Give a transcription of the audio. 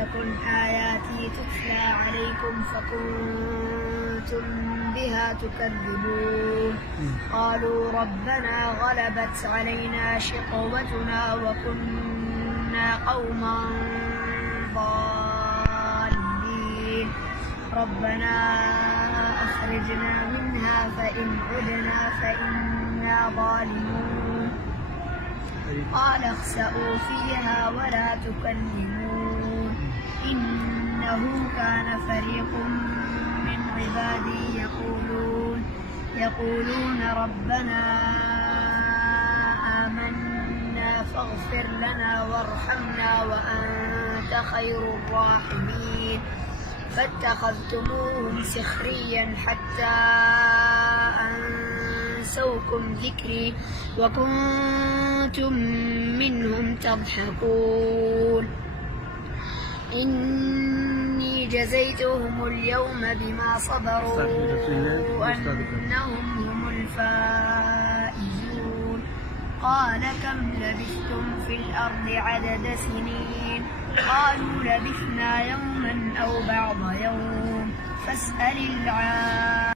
تكن آياتي تتلى عليكم فكنتم بها تكذبون قالوا ربنا غلبت علينا شقوتنا وكنا قوما ضالين ربنا أخرجنا منها فإن عدنا فإنا ظالمون قال اخسئوا فيها ولا تكلمون إنه كان فريق من عبادي يقولون ربنا آمنا فاغفر لنا وارحمنا وأنت خير الراحمين فاتخذتموهم سخريا حتى أنسوكم ذكري وكنتم منهم تضحكون إني جزيتهم اليوم بما صبروا أنهم هم الفائزون قال كم لبثتم في الأرض عدد سنين قالوا لبثنا يوما أو بعض يوم فاسأل